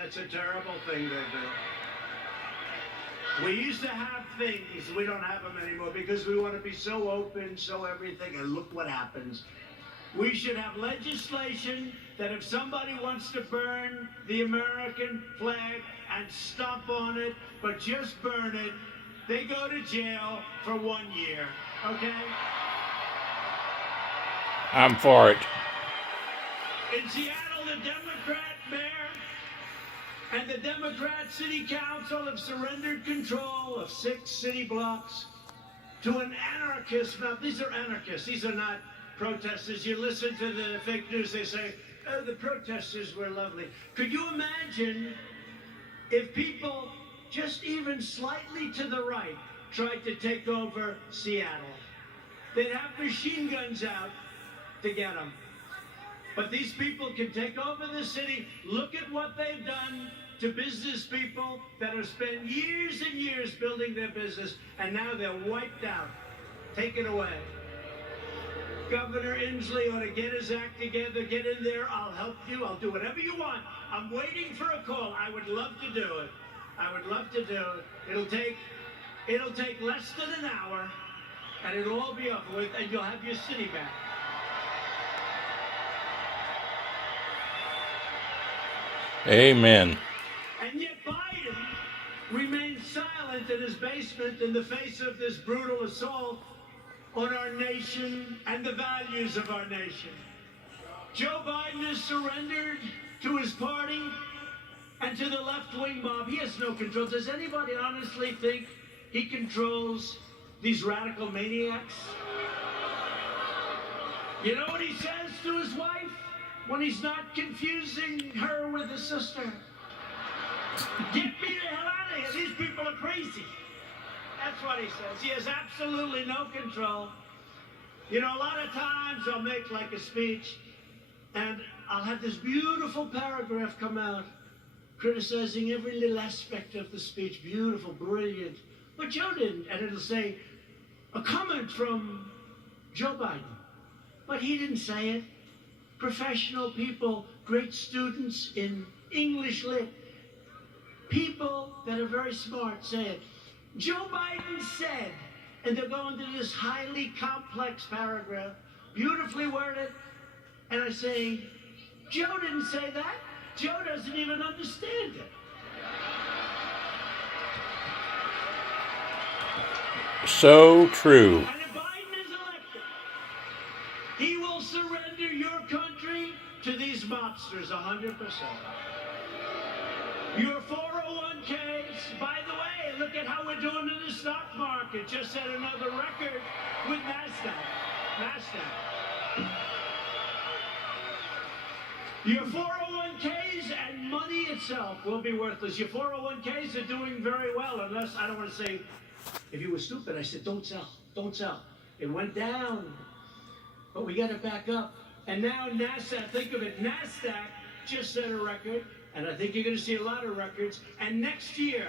That's a terrible thing they do. We used to have things, we don't have them anymore because we want to be so open, so everything, and look what happens. We should have legislation that if somebody wants to burn the American flag and stomp on it, but just burn it, they go to jail for 1 year, okay? I'm for it. In Seattle, the Democrat mayor and the Democrat city council have surrendered control of 6 city blocks to an anarchist. Now, these are anarchists. These are not protesters. You listen to the fake news, they say, oh, the protesters were lovely. Could you imagine if people just even slightly to the right tried to take over Seattle? They'd have machine guns out to get them. But these people can take over the city. Look at what they've done to business people that have spent years and years building their business, and now they're wiped out, taken away. Governor Inslee ought to get his act together, get in there. I'll help you. I'll do whatever you want. I'm waiting for a call. I would love to do it. I would love to do it. It'll take less than an hour, and it'll all be over with, and you'll have your city back. Amen. And yet Biden remains silent in his basement in the face of this brutal assault on our nation and the values of our nation. Joe Biden has surrendered to his party and to the left-wing mob. He has no control. Does anybody honestly think he controls these radical maniacs? You know what he says to his wife when he's not confusing her with his sister? Get me the hell out of here. These people are crazy. That's what he says. He has absolutely no control. You know, a lot of times I'll make like a speech and I'll have this beautiful paragraph come out criticizing every little aspect of the speech. Beautiful, brilliant. But Joe didn't. And it'll say, a comment from Joe Biden. But he didn't say it. Professional people, great students in English lit, people that are very smart say it. Joe Biden said, and they'll go into this highly complex paragraph, beautifully worded, and I say, Joe didn't say that. Joe doesn't even understand it. So true. And if Biden is elected, he will surrender your country to these mobsters 100%. Your 401ks, by the way, look at how we're doing in the stock market. Just set another record with NASDAQ. Your 401ks and money itself will be worthless. Your 401ks are doing very well, unless, I don't want to say, if you were stupid, I said, don't sell, don't sell. It went down, but we got it back up. And now NASDAQ, think of it, NASDAQ just set a record. And I think you're going to see a lot of records. And next year,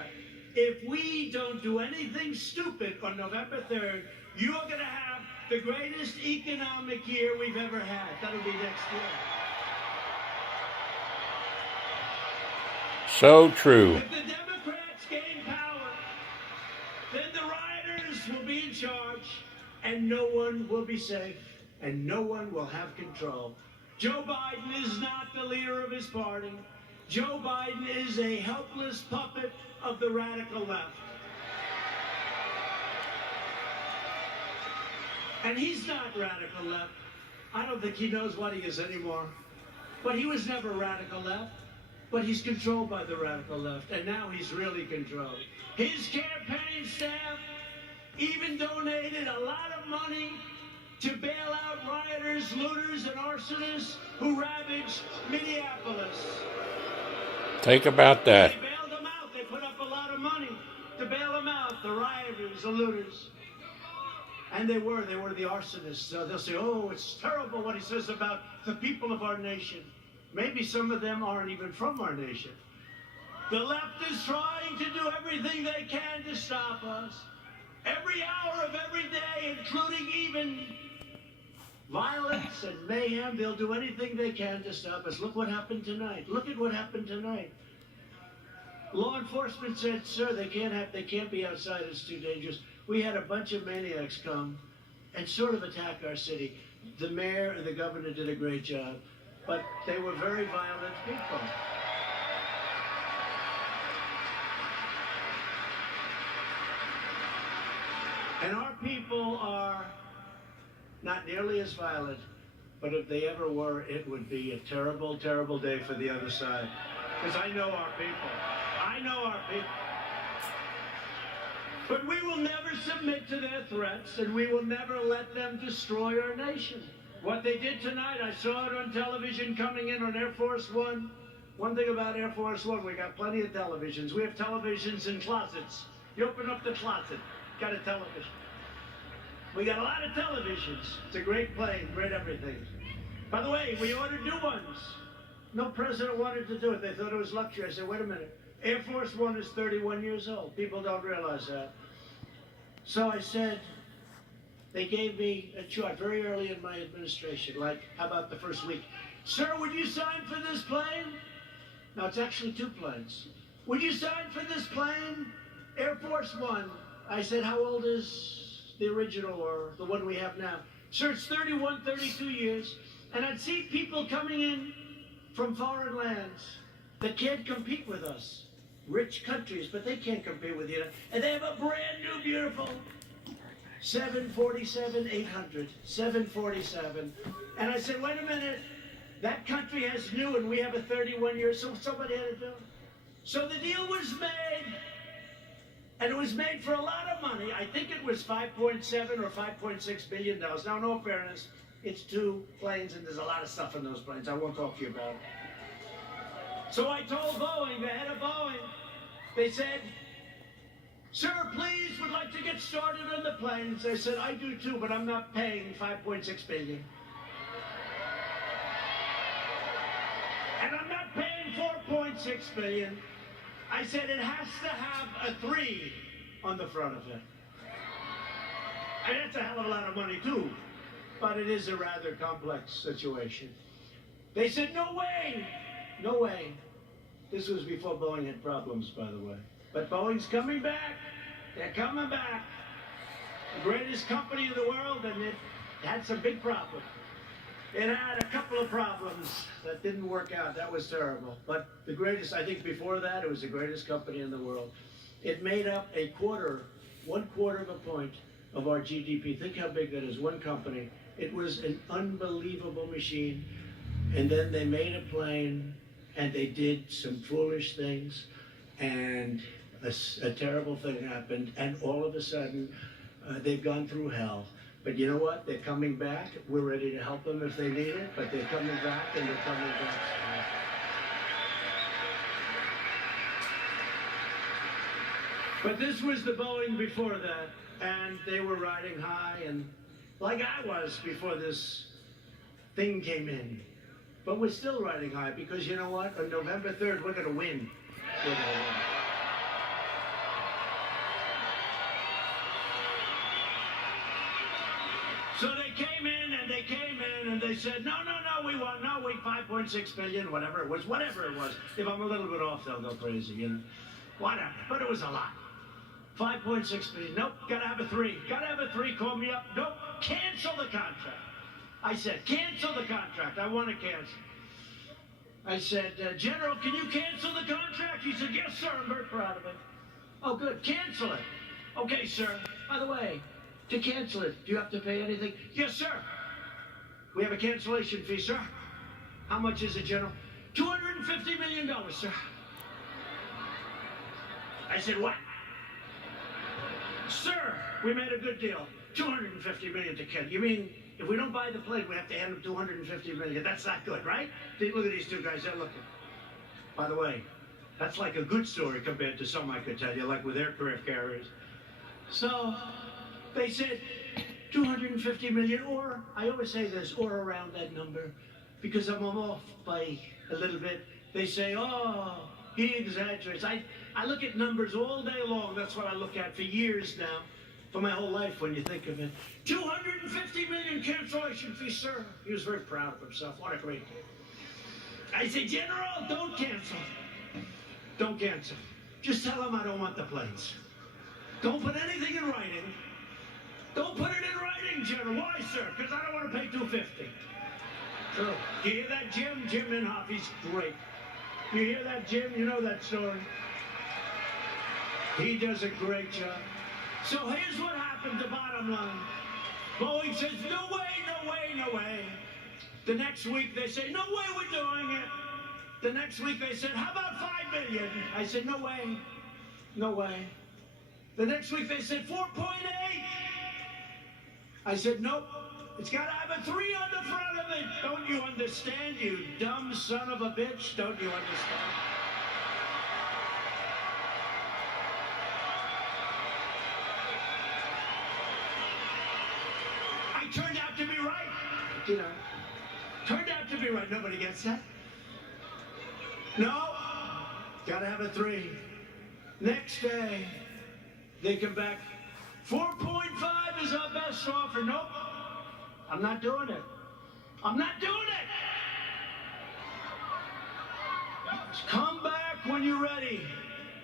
if we don't do anything stupid on November 3rd, you're going to have the greatest economic year we've ever had. That'll be next year. So true. If the Democrats gain power, then the rioters will be in charge, and no one will be safe, and no one will have control. Joe Biden is not the leader of his party. Joe Biden is a helpless puppet of the radical left. And he's not radical left. I don't think he knows what he is anymore. But he was never radical left. But he's controlled by the radical left. And now he's really controlled. His campaign staff even donated a lot of money to bail out rioters, looters, and arsonists who ravaged Minneapolis. Think about that. They bailed them out. They put up a lot of money to bail them out, the rioters, the looters. And they were the arsonists. They'll say, oh, it's terrible what he says about the people of our nation. Maybe some of them aren't even from our nation. The left is trying to do everything they can to stop us. Every hour of every day, including even violence and mayhem, they'll do anything they can to stop us. Look what happened tonight. Look at what happened tonight. Law enforcement said, sir, they can't be outside, it's too dangerous. We had a bunch of maniacs come and sort of attack our city. The mayor and the governor did a great job, but they were very violent people. And our people are not nearly as violent, but if they ever were, it would be a terrible, terrible day for the other side. Because I know our people. I know our people. But we will never submit to their threats, and we will never let them destroy our nation. What they did tonight, I saw it on television coming in on Air Force One. One thing about Air Force One, we got plenty of televisions. We have televisions in closets. You open up the closet, got a television. We got a lot of televisions. It's a great plane, great everything. By the way, we ordered new ones. No president wanted to do it. They thought it was luxury. I said, wait a minute. Air Force One is 31 years old. People don't realize that. So I said, they gave me a choice very early in my administration, like, how about the first week? Sir, would you sign for this plane? Now, it's actually two planes. Would you sign for this plane? Air Force One. I said, how old is the original or the one we have now? Sir, it's 31, 32 years. And I'd see people coming in from foreign lands that can't compete with us. Rich countries, but they can't compete with you. And they have a brand new, beautiful 747-800, 747. And I said, wait a minute, that country has new and we have a 31-year, so somebody had to do it. So the deal was made, and it was made for a lot of money. I think it was $5.7 or $5.6 billion. Now, in all fairness, it's two planes and there's a lot of stuff in those planes. I won't talk to you about it. So I told Boeing, the head of Boeing, they said, sir, please, would like to get started on the planes. I said, I do too, but I'm not paying $5.6 billion. And I'm not paying $4.6 billion. I said, it has to have a 3 on the front of it. And that's a hell of a lot of money too, but it is a rather complex situation. They said, no way, no way. This was before Boeing had problems, by the way. But Boeing's coming back. They're coming back. The greatest company in the world, and it had some big problems. It had a couple of problems that didn't work out. That was terrible. But the greatest, I think before that, it was the greatest company in the world. It made up 1/4 of a point of our GDP. Think how big that is, one company. It was an unbelievable machine. And then they made a plane, and they did some foolish things, and a terrible thing happened, and all of a sudden, they've gone through hell. But you know what? They're coming back. We're ready to help them if they need it, but they're coming back, and they're coming back. But this was the Boeing before that, and they were riding high, and like I was before this thing came in. But we're still riding high, because you know what? On November 3rd, we're going to win. We're going to win. So they came in, and they said, no, we want, no, wait, 5.6 billion, whatever it was. If I'm a little bit off, they'll go crazy, you know. Whatever, but it was a lot. 5.6 billion, nope, gotta have a 3. Gotta have a 3, call me up, nope, cancel the contract. I said, cancel the contract, I want to cancel. I said, General, can you cancel the contract? He said, yes, sir, I'm very proud of it. Oh, good, cancel it. Okay, sir, by the way, to cancel it, do you have to pay anything? Yes, sir. We have a cancellation fee, sir. How much is it, General? $250 million, sir. I said, what? Sir, we made a good deal. $250 million to cancel. You mean, if we don't buy the plane, we have to hand them $250 million. That's not good, right? Look at these two guys, they're looking. By the way, that's like a good story compared to some I could tell you, like with aircraft carriers. So, they said $250 million, or, I always say this, or around that number, because I'm off by a little bit. They say, oh, he exaggerates. I look at numbers all day long. That's what I look at for years now, for my whole life when you think of it. $250 million cancellation fee, sir. He was very proud of himself. What a great day. I said, General, don't cancel. Don't cancel. Just tell them I don't want the planes. Don't put anything in writing. Don't put it in writing, General. Why, sir? Because I don't want to pay $250. True. You hear that, Jim? Jim Inhofe, he's great. You hear that, Jim? You know that story. He does a great job. So here's what happened, the bottom line. Boeing says, no way, no way, no way. The next week they say, no way we're doing it. The next week they said, how about $5 billion? I said, no way, no way. The next week they said 4.8. I said, nope, it's got to have a 3 on the front of it. Don't you understand, you dumb son of a bitch? Don't you understand? I turned out to be right, you know. Turned out to be right. Nobody gets that. No, got to have a 3. Next day, they come back. 4.5 is our best offer. Nope, I'm not doing it. I'm not doing it. Come back when you're ready.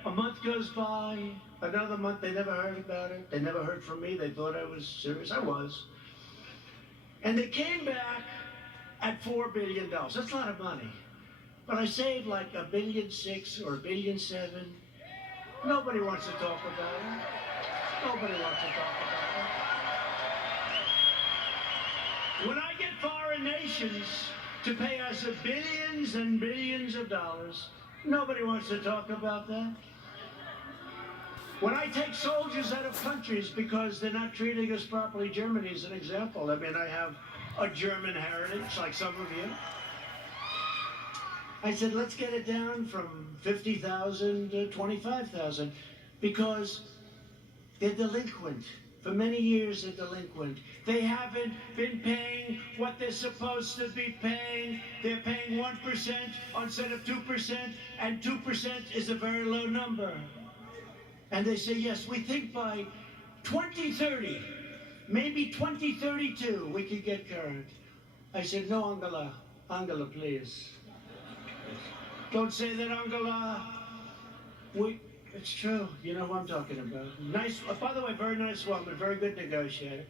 A month goes by, another month, they never heard about it. They never heard from me. They thought I was serious. I was. And they came back at $4 billion. That's a lot of money. But I saved like $1.6 billion or $1.7 billion. Nobody wants to talk about it. Nobody wants to talk about it. When I get foreign nations to pay us billions and billions of dollars, nobody wants to talk about that. When I take soldiers out of countries because they're not treating us properly, Germany is an example. I mean, I have a German heritage, like some of you. I said, let's get it down from 50,000 to 25,000 because they're delinquent. For many years, they're delinquent. They haven't been paying what they're supposed to be paying. They're paying 1% instead of 2%, and 2% is a very low number. And they say, yes, we think by 2030, maybe 2032, we could get current. I said, no, Angela. Angela, please. Don't say that, Angela. It's true. You know who I'm talking about. Nice, by the way, very nice woman, very good negotiator.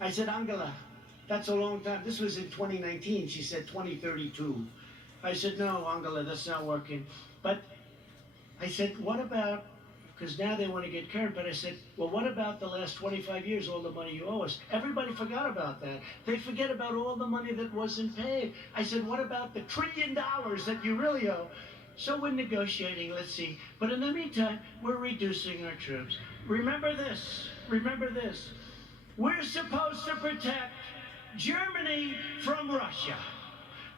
I said, Angela, that's a long time. This was in 2019. She said 2032. I said, no, Angela, that's not working. But I said, what about, because now they want to get current, but I said, well, what about the last 25 years, all the money you owe us? Everybody forgot about that. They forget about all the money that wasn't paid. I said, what about the $1 trillion that you really owe? So we're negotiating, let's see. But in the meantime, we're reducing our troops. Remember this, remember this. We're supposed to protect Germany from Russia.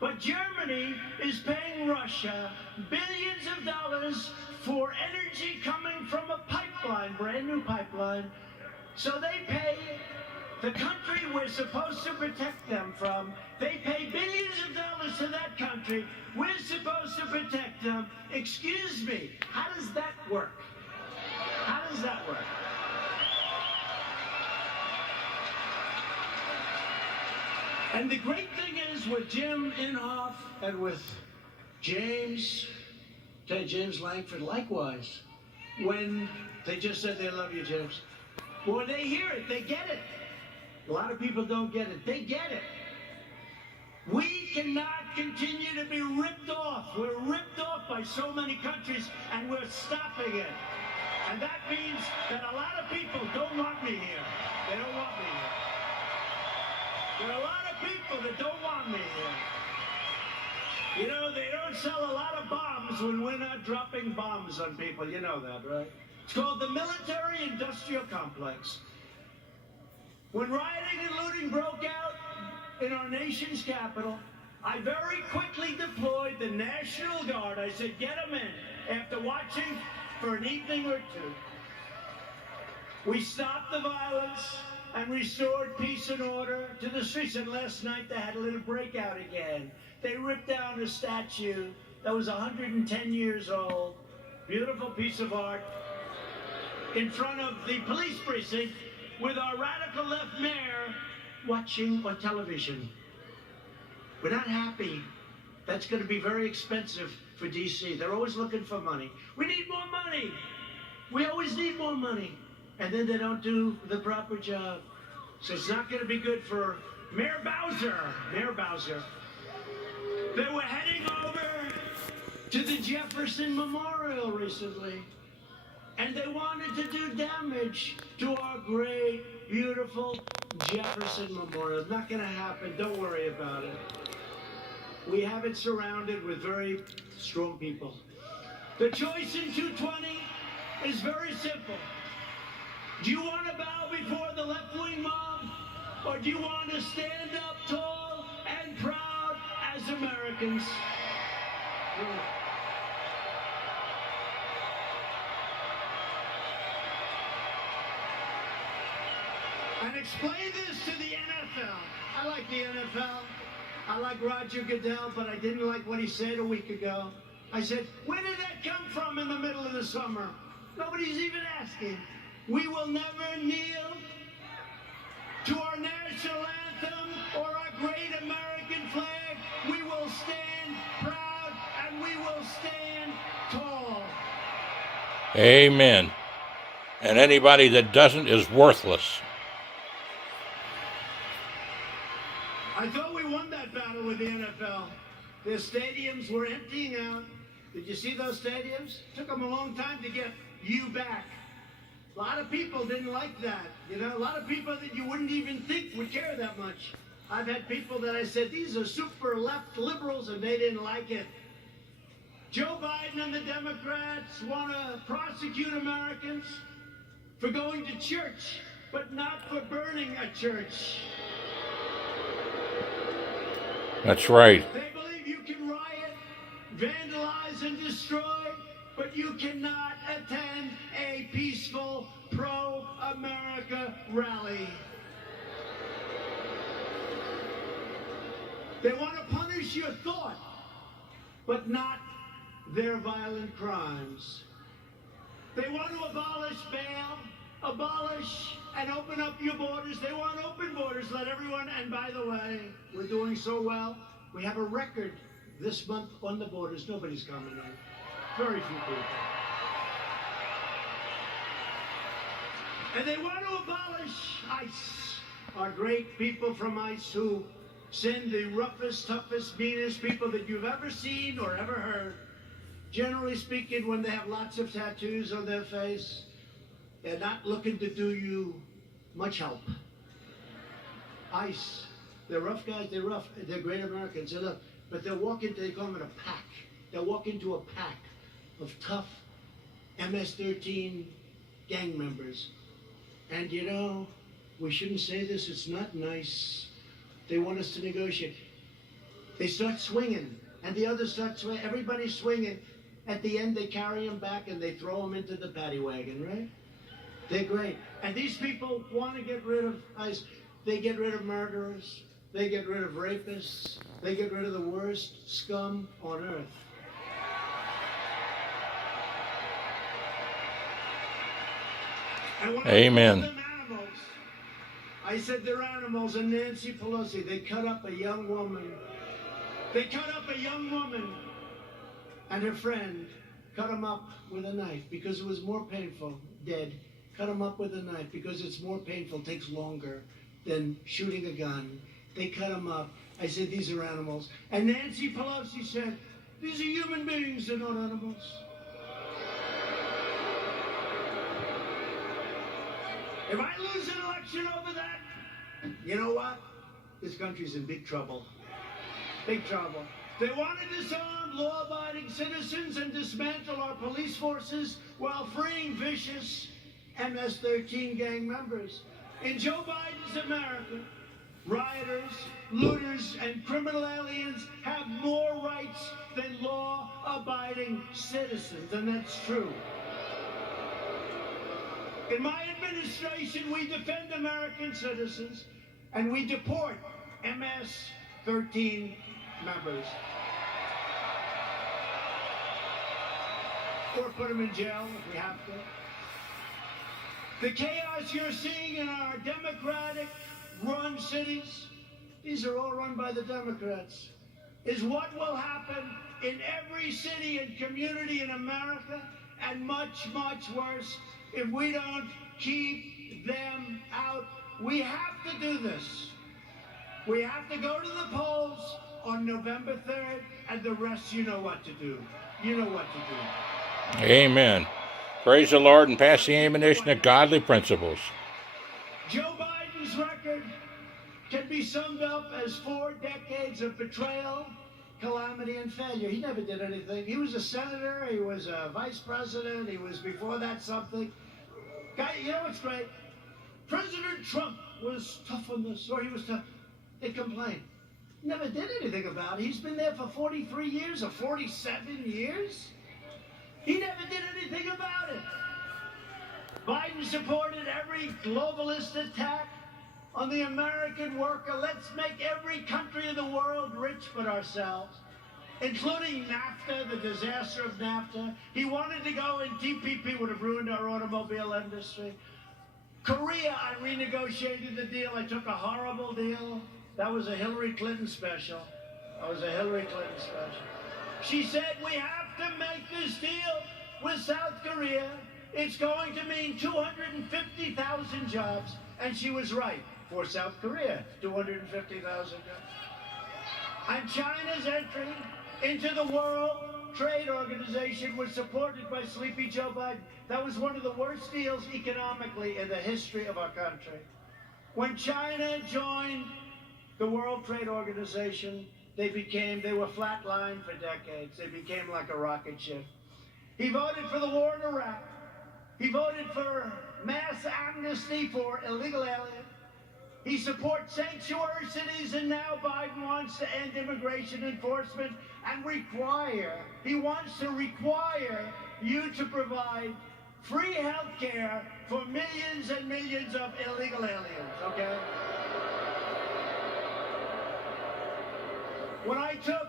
But Germany is paying Russia billions of dollars for energy coming from a pipeline, brand new pipeline. So they pay the country we're supposed to protect them from. They pay billions of dollars to that country. We're supposed to protect them. Excuse me, how does that work? How does that work? And the great thing is with Jim Inhofe and with James Langford, likewise, when they just said they love you, James, when they hear it, they get it. A lot of people don't get it. They get it. We cannot continue to be ripped off. We're ripped off by so many countries, and we're stopping it. And that means that a lot of people don't want me here. They don't want me here. There are a lot of people that don't want me here. You know, they don't sell a lot of bombs when we're not dropping bombs on people. You know that, right? It's called the military-industrial complex. When rioting and looting broke out in our nation's capital, I very quickly deployed the National Guard. I said, get them in. After watching for an evening or two, we stopped the violence and restored peace and order to the streets. And last night they had a little breakout again. They ripped down a statue that was 110 years old, beautiful piece of art, in front of the police precinct with our radical left mayor watching on television. We're not happy That's going to be very expensive for D.C. They're always looking for money. We need more money. We always need more money. And then they don't do the proper job. So it's not going to be good for Mayor Bowser. Mayor Bowser. They were heading over to the Jefferson Memorial recently. And they wanted to do damage to our great, beautiful Jefferson Memorial. It's not going to happen. Don't worry about it. We have it surrounded with very strong people. The choice in 220 is very simple. Do you want to bow before the left-wing mob, or do you want to stand up tall and proud as Americans? And explain this to the NFL. I like the NFL. I like Roger Goodell, but I didn't like what he said a week ago. I said, where did that come from in the middle of the summer? Nobody's even asking. We will never kneel to our national anthem or our great American flag. We will stand proud and we will stand tall. Amen. And anybody that doesn't is worthless. I thought we won that battle with the NFL. Their stadiums were emptying out. Did you see those stadiums? Took them a long time to get you back. A lot of people didn't like that. You know, a lot of people that you wouldn't even think would care that much. I've had people that I said, these are super left liberals, and they didn't like it. Joe Biden and the Democrats want to prosecute Americans for going to church, but not for burning a church. That's right. They believe you can riot, vandalize, and destroy, but you cannot attend a peaceful pro-America rally. They want to punish your thought, but not their violent crimes. They want to abolish bail, abolish and open up your borders. They want open borders, let everyone, and by the way, we're doing so well. We have a record this month on the borders. Nobody's coming in. Very few people. And they want to abolish ICE. Our great people from ICE who send the roughest, toughest, meanest people that you've ever seen or ever heard. Generally speaking, when they have lots of tattoos on their face, they're not looking to do you much help. ICE, they're rough guys, they're rough, they're great Americans, they look, but they'll walk into, they call them a pack. They'll walk into a pack of tough MS-13 gang members. And you know, we shouldn't say this, it's not nice. They want us to negotiate. They start swinging, and the others start swinging, everybody's swinging. At the end, they carry them back and they throw them into the paddy wagon, right? They're great. And these people want to get rid of ICE. They get rid of murderers. They get rid of rapists. They get rid of the worst scum on earth. And when Amen. I called them animals, I said they're animals. And Nancy Pelosi, they cut up a young woman. They cut up a young woman and her friend cut them up with a knife because it was more painful, dead. Cut them up with a knife because it's more painful, takes longer than shooting a gun. They cut them up. I said, these are animals. And Nancy Pelosi said, these are human beings, they're not animals. If I lose an election over that, you know what? This country's in big trouble. Big trouble. They want to disarm law-abiding citizens and dismantle our police forces while freeing vicious MS-13 gang members. In Joe Biden's America, rioters, looters, and criminal aliens have more rights than law-abiding citizens, and that's true. In my administration, we defend American citizens, and we deport MS-13 members. Or put them in jail if we have to. The chaos you're seeing in our Democratic-run cities, these are all run by the Democrats. is what will happen in every city and community in America, and much, much worse if we don't keep them out. We have to do this. We have to go to the polls on November 3rd, and the rest, you know what to do. You know what to do. Amen. Praise the Lord, and pass the ammunition of godly principles. Joe Biden's record can be summed up as 4 decades of betrayal, calamity, and failure. He never did anything. He was a senator, he was a vice president, he was before that something. Guy, you know what's great? President Trump was tough on this, or he was tough. They complained. Never did anything about it. He's been there for 43 years or 47 years. He never did anything about it. Biden supported every globalist attack on the American worker. Let's make every country in the world rich but ourselves, including NAFTA, the disaster of NAFTA. He wanted to go, and TPP would have ruined our automobile industry. Korea, I renegotiated the deal. I took a horrible deal. That was a Hillary Clinton special. That was a Hillary Clinton special. She said, we have to make this deal with South Korea. It's going to mean 250,000 jobs. And she was right. For South Korea, 250,000 jobs. And China's entry into the World Trade Organization was supported by Sleepy Joe Biden. That was one of the worst deals economically in the history of our country. When China joined the World Trade Organization, they were flatlined for decades. They became like a rocket ship. He voted for the war in Iraq. He voted for mass amnesty for illegal aliens. He supports sanctuary cities, and now Biden wants to end immigration enforcement and he wants to require you to provide free health care for millions and millions of illegal aliens, okay? When I took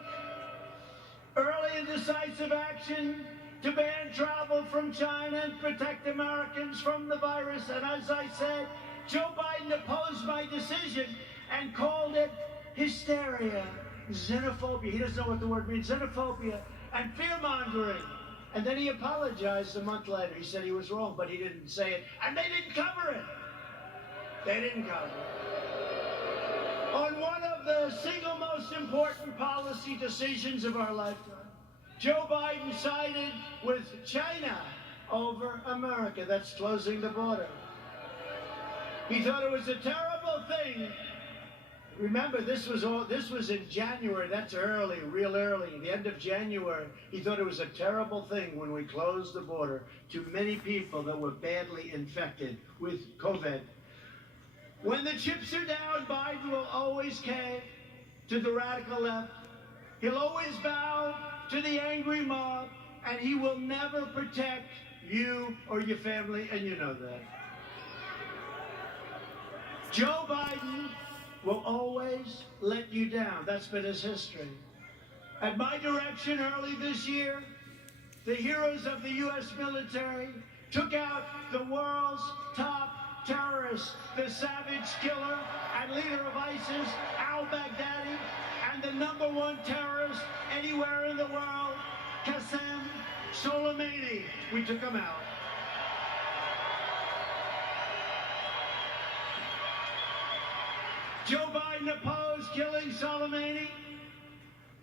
early and decisive action to ban travel from China and protect Americans from the virus, and as I said, Joe Biden opposed my decision and called it hysteria, xenophobia. He doesn't know what the word means, xenophobia, and fear-mongering. And then he apologized a month later. He said he was wrong, but he didn't say it, and they didn't cover it. They didn't cover it. On one of the single most important policy decisions of our lifetime, Joe Biden sided with China over America. That's closing the border. He thought it was a terrible thing. Remember, this was in January. That's early, real early, the end of January. He thought it was a terrible thing when we closed the border to many people that were badly infected with COVID. When the chips are down, Biden will always cave to the radical left. He'll always bow to the angry mob, and he will never protect you or your family, and you know that. Joe Biden will always let you down. That's been his history. At my direction early this year, the heroes of the U.S. military took out the world's top terrorist, the savage killer and leader of ISIS, al-Baghdadi, and the #1 terrorist anywhere in the world, Qasem Soleimani. We took him out. Joe Biden opposed killing Soleimani.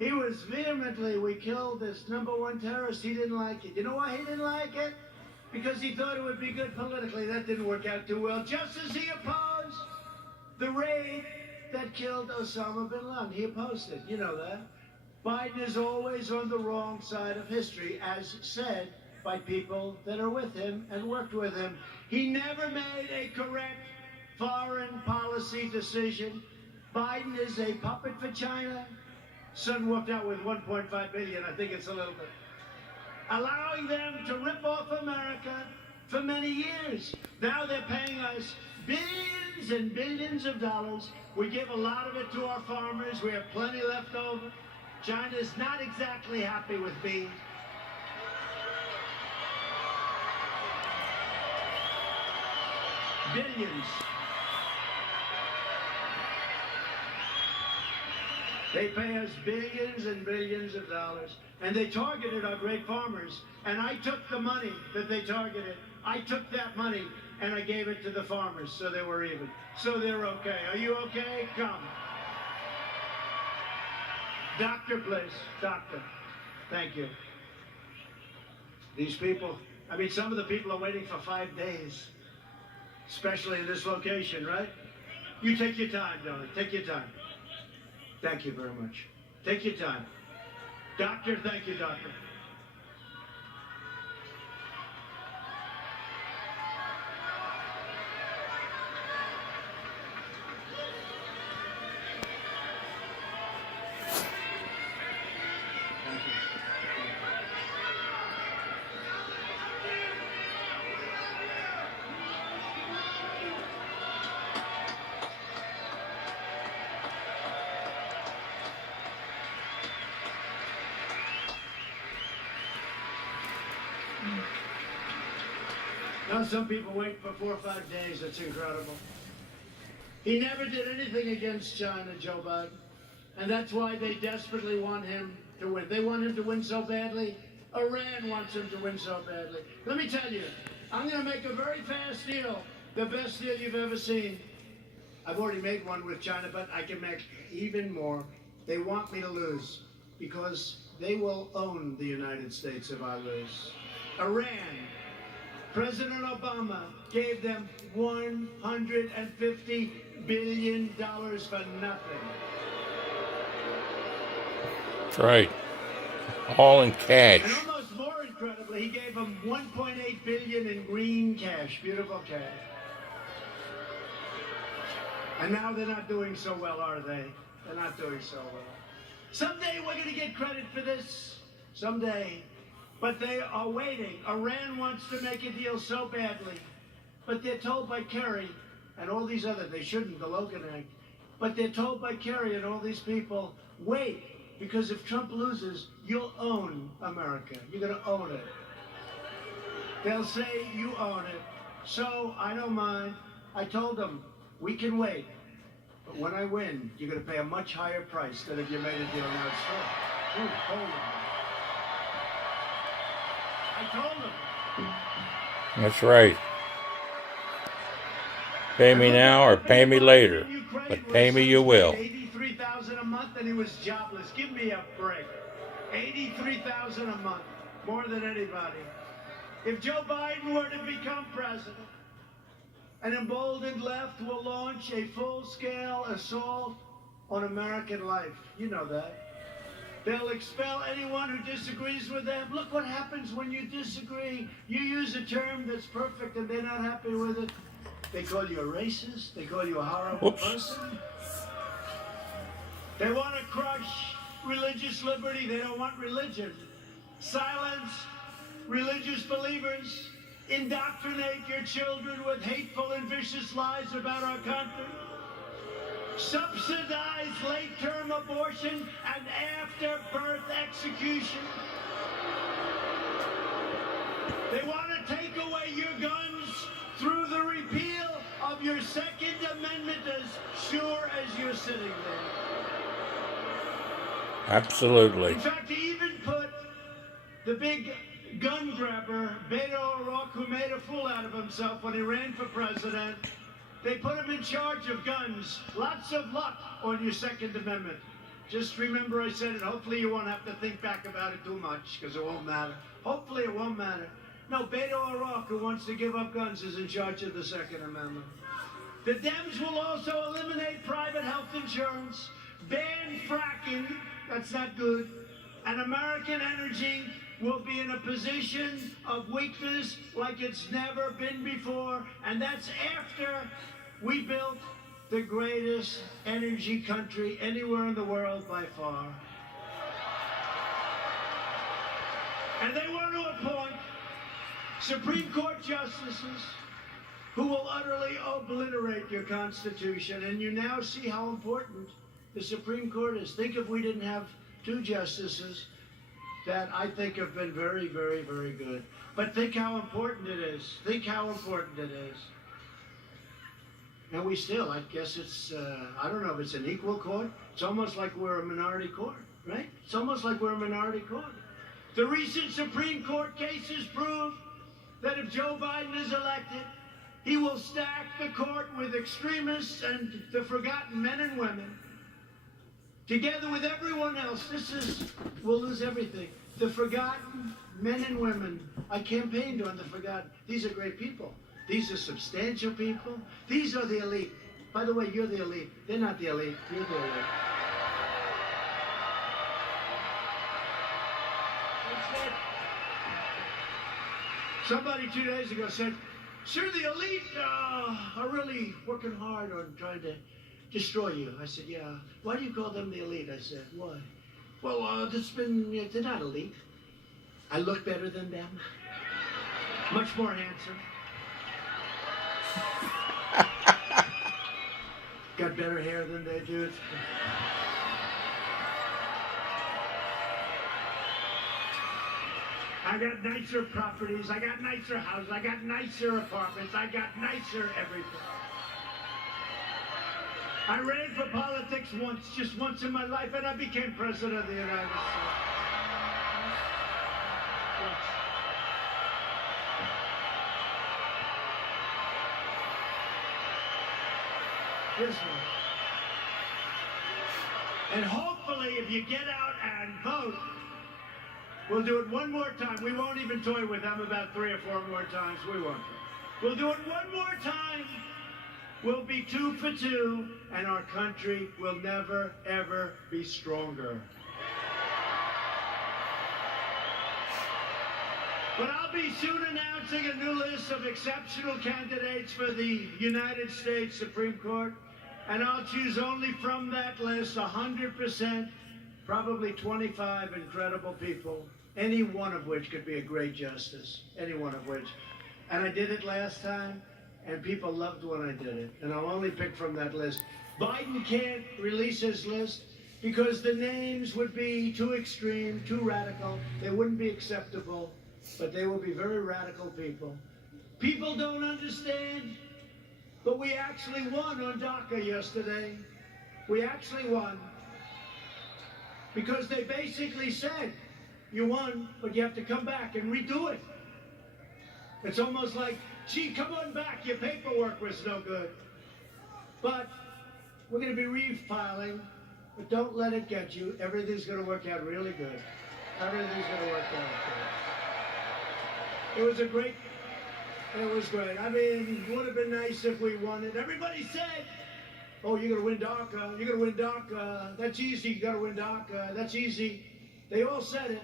He was vehemently, we killed this #1 terrorist. He didn't like it. You know why he didn't like it? Because he thought it would be good politically. That didn't work out too well. Just as he opposed the raid that killed Osama bin Laden. He opposed it. You know that. Biden is always on the wrong side of history, as said by people that are with him and worked with him. He never made a correct foreign policy decision. Biden is a puppet for China. Son walked out with $1.5 billion. I think it's a little bit. Allowing them to rip off America for many years. Now they're paying us billions and billions of dollars. We give a lot of it to our farmers. We have plenty left over. China's not exactly happy with beans. Billions. They pay us billions and billions of dollars, and they targeted our great farmers. And I took the money that they targeted. I took that money and I gave it to the farmers, so they were even. So they're okay. Are you okay? Come. Doctor, please. Doctor. Thank you. These people, I mean, some of the people are waiting for 5 days, especially in this location, right? You take your time, Donald. Take your time. Thank you very much. Take your time. Doctor, thank you, doctor. Now some people wait for 4 or 5 days. It's incredible. He never did anything against China, Joe Biden. And that's why they desperately want him to win. They want him to win so badly. Iran wants him to win so badly. Let me tell you, I'm going to make a very fast deal. The best deal you've ever seen. I've already made one with China, but I can make even more. They want me to lose because they will own the United States if I lose. Iran. President Obama gave them $150 billion for nothing. That's right. All in cash. And almost more incredibly, he gave them $1.8 billion in green cash, beautiful cash. And now they're not doing so well, are they? They're not doing so well. Someday we're going to get credit for this. Someday. But they are waiting. Iran wants to make a deal so badly. But they're told by Kerry and all these other, they shouldn't, the Logan Act. But they're told by Kerry and all these people, wait, because if Trump loses, you'll own America. You're going to own it. They'll say you own it. So I don't mind. I told them, we can wait. But when I win, you're going to pay a much higher price than if you made a deal outside. Ooh, hold on. I told them. That's right. Pay me now or pay me later, but pay me you will. $83,000 a month, and he was jobless. Give me a break. $83,000 a month, more than anybody. If Joe Biden were to become president, an emboldened left will launch a full-scale assault on American life. You know that. They'll expel anyone who disagrees with them. Look what happens when you disagree. You use a term that's perfect and they're not happy with it. They call you a racist. They call you a horrible person. They want to crush religious liberty. They don't want religion. Silence religious believers. Indoctrinate your children with hateful and vicious lies about our country. Subsidize late-term abortion and after-birth execution. They want to take away your guns through the repeal of your Second Amendment as sure as you're sitting there. Absolutely. In fact, they even put the big gun grabber, Beto O'Rourke, who made a fool out of himself when he ran for president. They put him in charge of guns. Lots of luck on your Second Amendment. Just remember I said it. Hopefully you won't have to think back about it too much, because it won't matter. Hopefully it won't matter. No, Beto O'Rourke, who wants to give up guns, is in charge of the Second Amendment. The Dems will also eliminate private health insurance, ban fracking, that's not good, and American energy will be in a position of weakness like it's never been before, and that's after we built the greatest energy country anywhere in the world by far. And they want to appoint Supreme Court justices who will utterly obliterate your Constitution, and you now see how important the Supreme Court is. Think if we didn't have two justices that I think have been very, very, very good. But think how important it is. Think how important it is. And we still, I guess it's, I don't know if it's an equal court. It's almost like we're a minority court, right? It's almost like we're a minority court. The recent Supreme Court cases prove that if Joe Biden is elected, he will stack the court with extremists and the forgotten men and women. Together with everyone else, we'll lose everything. The forgotten men and women. I campaigned on the forgotten. These are great people. These are substantial people. These are the elite. By the way, you're the elite. They're not the elite. You're the elite. Somebody 2 days ago said, "Sir, the elite are really working hard on trying to destroy you." I said, "Yeah. Why do you call them the elite?" I said, "Why?" "Well, they're not elite. I look better than them. Much more handsome. Got better hair than they do." I got nicer properties, I got nicer houses, I got nicer apartments, I got nicer everything. I ran for politics just once in my life, and I became president of the United States. This one. And hopefully, if you get out and vote, we'll do it one more time. We won't even toy with them about 3 or 4 more times. We won't. We'll do it one more time. We'll be 2 for 2, and our country will never, ever be stronger. But I'll be soon announcing a new list of exceptional candidates for the United States Supreme Court, and I'll choose only from that list 100%, probably 25 incredible people, any one of which could be a great justice, any one of which. And I did it last time, and people loved when I did it, and I'll only pick from that list. Biden can't release his list because the names would be too extreme, too radical. They wouldn't be acceptable, but they will be very radical people. People don't understand, but we actually won on DACA yesterday. We actually won because they basically said, you won, but you have to come back and redo it. It's almost like, gee, come on back, your paperwork was no good. But we're going to be refiling, but don't let it get you. Everything's going to work out really good. Everything's going to work out good. It was great. I mean, it would have been nice if we won it. Everybody said, oh, you're going to win DACA. You're going to win DACA. That's easy. You got to win DACA. That's easy. They all said it.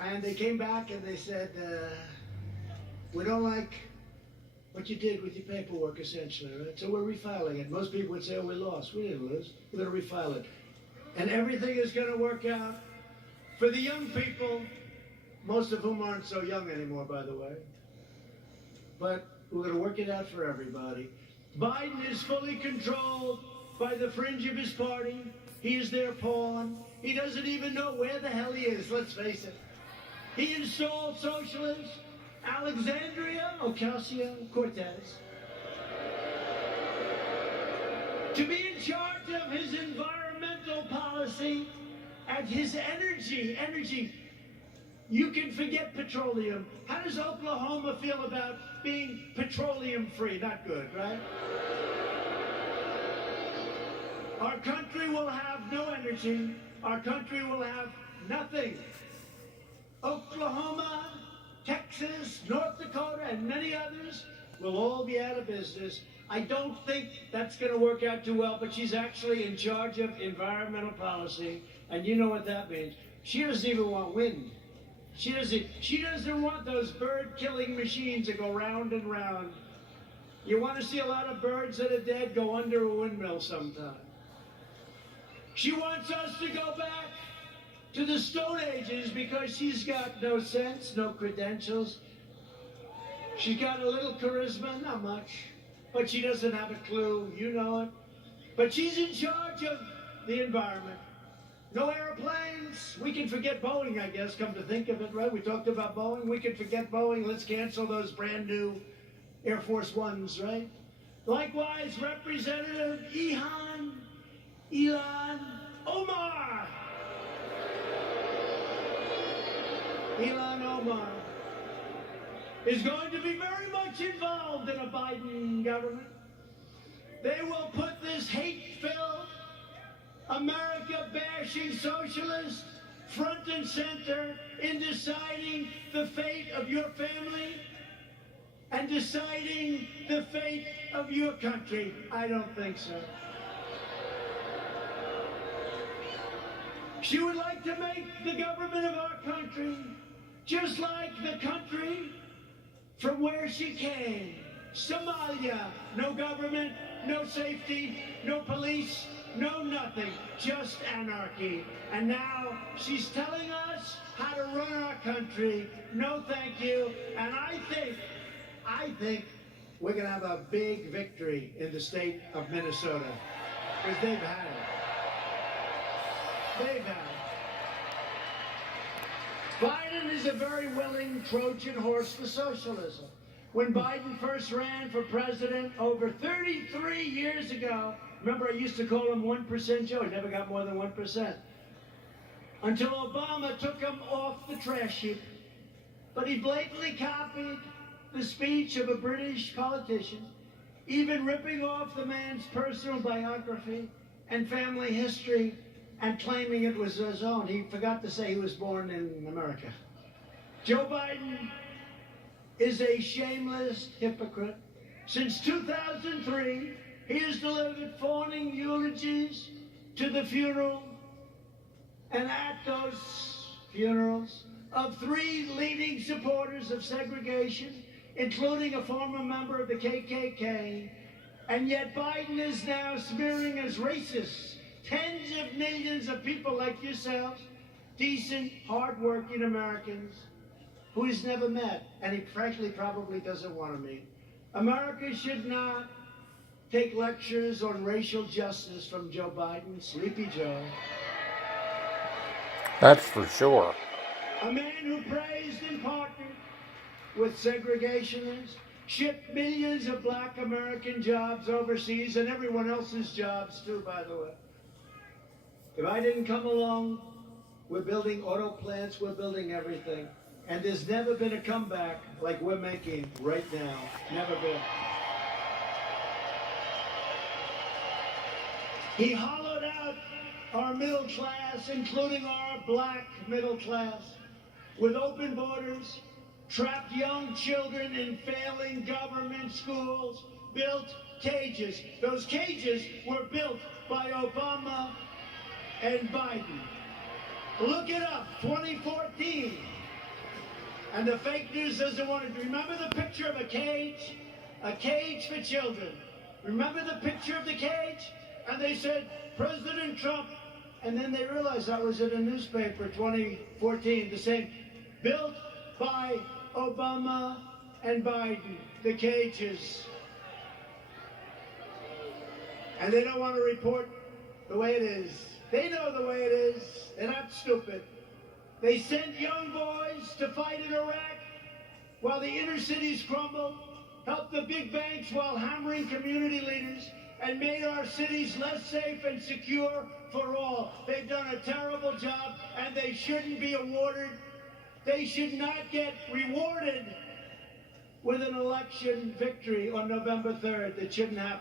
And they came back and they said, we don't like what you did with your paperwork, essentially, right? So we're refiling it. Most people would say, oh, we lost. We didn't lose. We're going to refile it. And everything is going to work out for the young people, most of whom aren't so young anymore, by the way. But we're going to work it out for everybody. Biden is fully controlled by the fringe of his party. He is their pawn. He doesn't even know where the hell he is, let's face it. He installed socialists, Alexandria Ocasio-Cortez, to be in charge of his environmental policy and his energy. You can forget petroleum. How does Oklahoma feel about being petroleum-free? Not good, right? Our country will have no energy. Our country will have nothing. Oklahoma, Texas, North Dakota, and many others will all be out of business. I don't think that's going to work out too well, but she's actually in charge of environmental policy, and you know what that means. She doesn't even want wind. She doesn't want those bird-killing machines that go round and round. You want to see a lot of birds that are dead? Go under a windmill sometime. She wants us to go back to the Stone Ages because she's got no sense, no credentials. She's got a little charisma, not much, but she doesn't have a clue, you know it. But she's in charge of the environment. No airplanes. We can forget Boeing, I guess, come to think of it, right? We talked about Boeing. We can forget Boeing. Let's cancel those brand new Air Force Ones, right? Likewise, Representative Ilhan Omar is going to be very much involved in a Biden government. They will put this hate-filled, America-bashing socialist front and center in deciding the fate of your family and deciding the fate of your country. I don't think so. She would like to make the government of our country just like the country from where she came, Somalia. No government, no safety, no police, no nothing, just anarchy. And now she's telling us how to run our country. No thank you. And I think we're going to have a big victory in the state of Minnesota, because they've had it. They've had it. Biden is a very willing Trojan horse for socialism. When Biden first ran for president over 33 years ago, remember I used to call him 1% Joe, he never got more than 1%. Until Obama took him off the trash heap. But he blatantly copied the speech of a British politician, even ripping off the man's personal biography and family history and claiming it was his own. He forgot to say he was born in America. Joe Biden is a shameless hypocrite. Since 2003, he has delivered fawning eulogies to the funeral and at those funerals of 3 leading supporters of segregation, including a former member of the KKK, and yet Biden is now smearing as racist tens of millions of people like yourselves, decent, hard-working Americans who he's never met, and he frankly probably doesn't want to meet. America should not take lectures on racial justice from Joe Biden, Sleepy Joe. That's for sure. A man who praised and partnered with segregationists, shipped millions of black American jobs overseas, and everyone else's jobs too, by the way. If I didn't come along, we're building auto plants, we're building everything. And there's never been a comeback like we're making right now. Never been. He hollowed out our middle class, including our black middle class, with open borders, trapped young children in failing government schools, built cages. Those cages were built by Obama and Biden. Look it up, 2014. And the fake news doesn't want to. Remember the picture of a cage? A cage for children. Remember the picture of the cage? And they said, President Trump. And then they realized that was in a newspaper, 2014, the same. Built by Obama and Biden, the cages. And they don't want to report the way it is. They know the way it is. They're not stupid. They sent young boys to fight in Iraq while the inner cities crumbled, helped the big banks while hammering community leaders, and made our cities less safe and secure for all. They've done a terrible job, and they shouldn't be awarded. They should not get rewarded with an election victory on November 3rd. That shouldn't happen.